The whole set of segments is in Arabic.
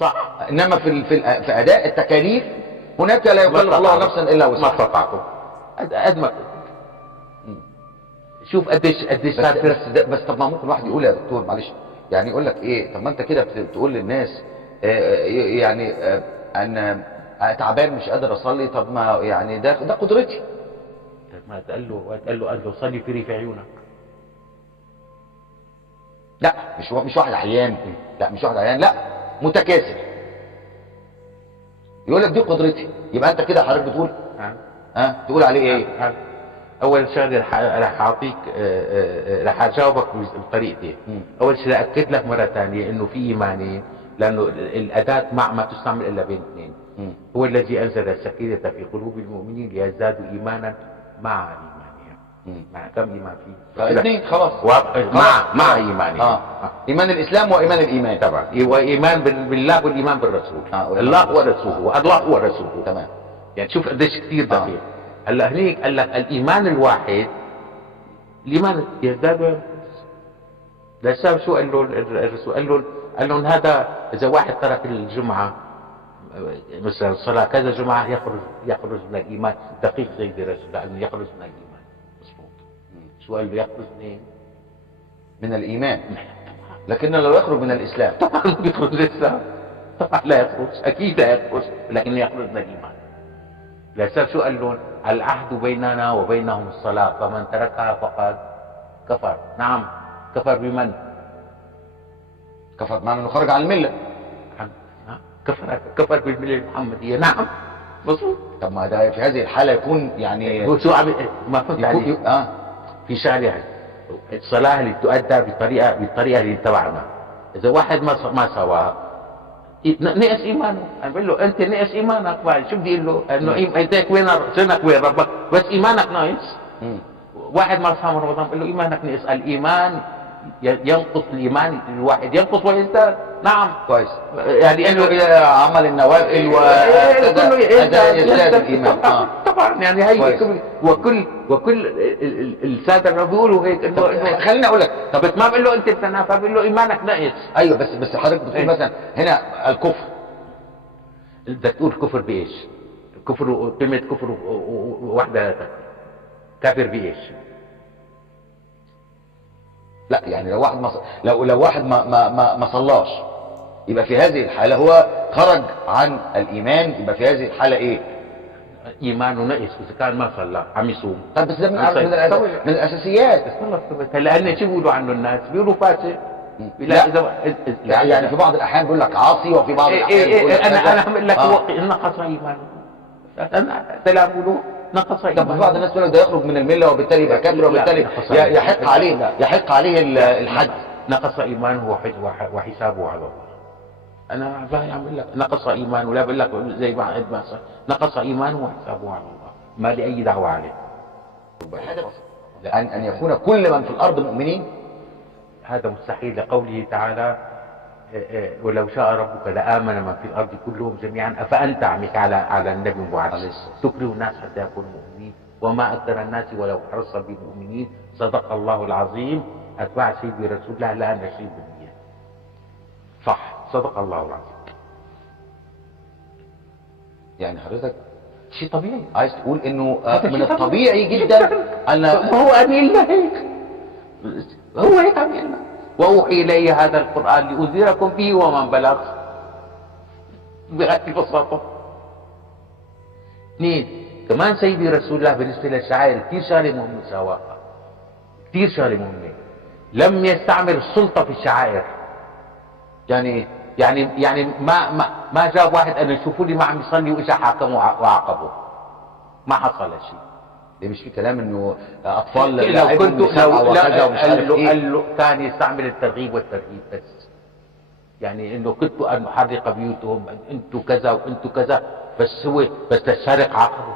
صح. انما في اداء التكاليف هناك لا يكلف الله نفسا الا وسعها. ما استطعتم. قد ما شوف قديش بس طب ما ممكن واحد يقول يا دكتور معلش، يعني يقول لك ايه، طب ما انت كده بتقول للناس يعني انا تعبان مش قادر اصلي، طب ما يعني ده قدرتي. ما قال له صلي في ريف عيونك. لا مش واحد عيان، لا مش واحد عيان، لا متكاسل يقول لك دي قدرتي، يبقى انت كده حضرتك بتقول تقول عليه ايه؟ اول شغله راح اعطيك، راح اجاوبك بطريقتين. اول شيء اكد لك مره ثانيه انه في ايمانين، لانه الاداه مع ما تستعمل الا بين اثنين. هو الذي انزل السكينه في قلوب المؤمنين ليزدادوا ايمانا مع ايمانهم. مع كم ايمان فيه؟ اثنين خلاص. مع ايمانهم. ايمان الاسلام وايمان الايمان طبعا، وايمان بالله والايمان بالرسول. الله هو رسوله والله هو رسوله. تمام. يعني شوف قديش كثير دقيق. هلا هنيك قال لك الايمان الواحد، الايمان يزداد وينقص. لسه شو قال له الرسول؟ قال له هذا اذا واحد ترك الجمعه مثلا الصلاه كذا جمعه يخرج من الايمان. دقيق زي الرسول لانه يخرج من الايمان. مظبوط. شو قال له؟ يخرج من الايمان. لكنه لو يخرج من الاسلام طبعا يخرج من الاسلام، طبعا لا يخرج، اكيد لا يخرج، لكنه يخرج من الايمان. لسه شو قال لهم؟ العهد بيننا وبينهم الصلاة، فمن تركها فقد كفر. نعم، كفر بمن؟ كفر بمعنى انه خرج عن الملة. كفر بالملة المحمدية. نعم مظبوط. طب ما ده في هذه الحالة يكون يعني هو شو عم ما فهمت عليه. في شارع الصلاة اللي تؤدى بالطريقة اللي تبعنا، إذا واحد ما سواها نقص ايمانه. انا بقول له انت نقص ايمانك. شو بدي اقول له؟ انه ايديك وين سنك وين ربك، بس ايمانك ناقص. واحد ما صام رمضان بقول له ايمانك نقص. الايمان ينقص، الايمان الواحد ينقص ويزداد. نعم كويس. يعني انه الى عمل النوافل يزداد الايمان. طبعا يعني هي وكل الساده بيقولوا هيك انه خليني اقول لك. طب ما بقول له انت بتنافى، بقول له ايمانك ناقص. ايوه بس حضرتك بتقول مثلا هنا الكفر، بدك تقول كفر بايش؟ كفر كلمه كفر وحده كافر بايش؟ لا يعني لو واحد ما صلاش، يبقى في هذه الحاله هو خرج عن الايمان، يبقى في هذه الحاله ايه؟ ايمانه نقص اذا كان ما صلى عم يصوم. طب بس ده من الاساسيات. لان شو بيقولوا عنه الناس؟ بيقولوا فاسق. لا يعني في بعض الاحيان بيقول لك عاصي، وفي بعض الاحيان بيقول لك انا بقول لك نقص ايمانه. انا بقولوا نقص ايمانه. طب بعض الناس بيقول لك ده يخرج من المله وبالتالي يبقى كافر، وبالتالي يحق عليه الحد. نقص ايمانه وحسابه على الله. انا بعمل لك نقص ايمانه، ولا بقول لك زي بعض ما نقص ايمانه وحسابه على الله، ما لي اي دعوه عليه. ان يكون كل من في الارض مؤمنين، هذا مستحيل لقوله تعالى ولو شاء ربك لآمن من في الأرض كلهم جميعا أفأنت عمك على النبي محمد تكره الناس حتى يكونوا مؤمنين وما أكثر الناس ولو حرص بمؤمنين. صدق الله العظيم. أتباع سيدي رسول الله لا نشيد بالنية. صح، صدق الله العظيم. يعني حضرتك شيء طبيعي عايز تقول انه من الطبيعي جدا ان هو أمين هيك، هو هيك أمين. وأوحي إلي هذا القرآن لأنذركم به ومن بلغ، بهذه البساطة. اثنين كمان سيدي رسول الله بالنسبة للشعائر كثير شغلة مهمة سواها، كثير شغلة مهمة. لم يستعمل السلطة في الشعائر. يعني ما جاب واحد أن يشوفوا لي ما عم يصلي وإجا حاكموا وعاقبوا. ما حصل شيء. ده مش في كلام انه اطفال لو كنت قال له كان يستعمل الترغيب والترهيب بس. يعني انه كنت ان احرق بيوتهم، انتم كذا وانتم كذا، بس السارق عاقبه.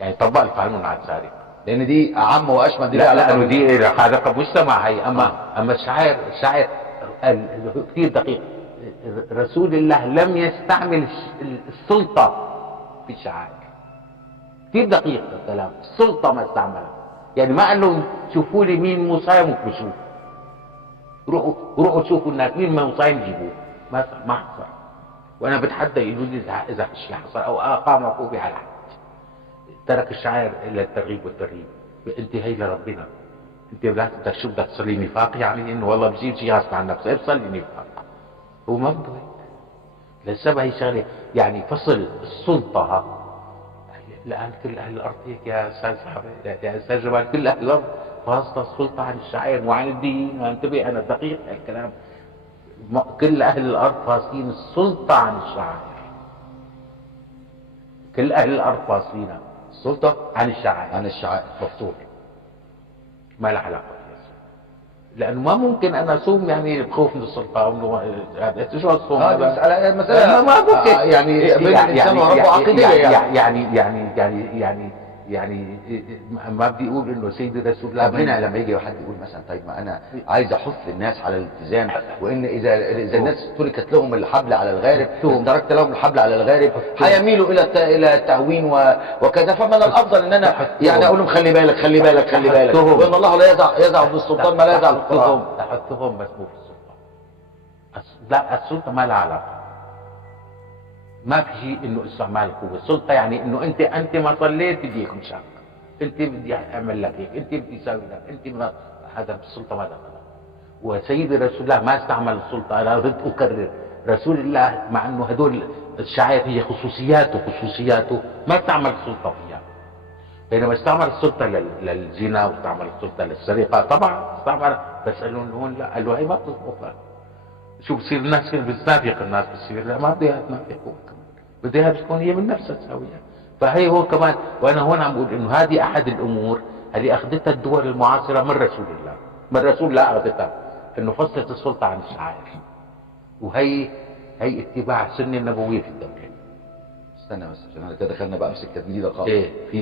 يعني طبق القانون على السارق، لان دي اعم واشمل. دي لانه دي حرق مجتمع هي. اما الشاعر كثير دقيق. رسول الله لم يستعمل السلطه في الشعائر. كثير دقيق الكلام. السلطة ما استعملها. يعني ما قال لهم شوفوا لي مين مصايم وبشوف. روحوا شوفوا الناس مين مصايم جيبوه. ما حصل. وانا بتحدى يقولوا لي اذا شيء حصل او اقام عقوبه على حد ترك الشعائر الا الترغيب والترهيب. انت هي لربنا، انت بدك شو بدك تصلي نفاق؟ يعني انه والله بجيب شيء غصب عن نفسه بصلي نفاق. هو ما بده هيك. للسبب هي شغله يعني فصل السلطه. الان كل اهل الارض هيك يا استاذ يا استاذ جمال، كل اهل الارض فاصله السلطه عن الشعائر وعن الدين. وانتبه انا دقيق الكلام، كل اهل الارض فاصلين السلطه عن الشعائر. كل اهل الارض فاصلين السلطه عن الشعائر. عن الشعائر مفتوح، ما لها علاقه فيها، لانه ما ممكن انا اصوم يعني بخوف من السلطه او هذا شو الصوم؟ هذا مساله ما ممكن يعني بين الانسان وربه عقيديه يعني ما بدي اقول انه سيدي رسول الله. هنا لما يجي حد يقول مثلا طيب ما انا عايز احث الناس على الالتزام، وان اذا الناس تركت لهم الحبل على الغارب، تركت لهم الحبل على الغارب هيميلوا الى التهوين وكذا. فمن الافضل ان انا يعني اقول لهم خلي بالك خلي بالك خلي بالك، وان الله لا يزع بالسلطان ما لا يزع بالقضاء. تحثهم بس مو في السلطه. لا، السلطه ما لها علاقه. ما في شيء انه استعمال القوه. السلطه يعني انه انت ما صليت بديك مشاكل، انت بدي اعمل لك هيك، انت بدي اسوي لك، انت ما هذا بالسلطه ما دخل. وسيدي رسول الله ما استعمل السلطه. انا بدي اكرر، رسول الله مع انه هدول الشعائر هي خصوصياته ما استعمل السلطه فيها. بينما استعمل السلطه للزنا، واستعمل السلطه للسرقه طبعا استعمل، بس قالوا له هون لا، قالوا هي ما بتزبط. شو بصير الناس بتنافق، الناس بتصير لا ما بدي اياها تنافق، بدي اياها تكون هي من نفسها تساويها. فهي هو كمان، وانا هون عم بقول انه هذه احد الامور اللي اخذتها الدول المعاصره من رسول الله، من رسول الله اخذتها، انه فصلت السلطه عن الشعائر. وهي اتباع السنه النبويه في الدوله. استنى بس عشان هذا دخلنا بقى في سكه جديده خالص.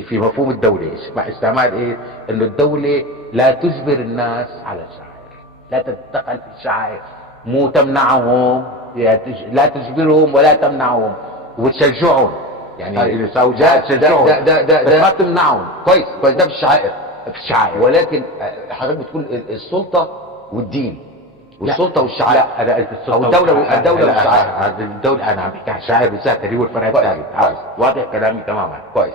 في مفهوم الدوله، مع استعمال انه الدوله لا تجبر الناس على الشعائر، لا تتدخل في الشعائر، مو تمنعهم، لا تجبرهم ولا تمنعهم، وتشجعهم. يعني اذا سووا تشجعهم بس ما تمنعهم. كويس ده في الشعائر. ولكن حضرتك بتقول السلطه والدين والسلطه والشعائر، او الدوله والشعائر. الدوله انا عم بحكي عن الشعائر بالذات اللي هو الفرع الثالث. واضح كلامي تماما. كويس.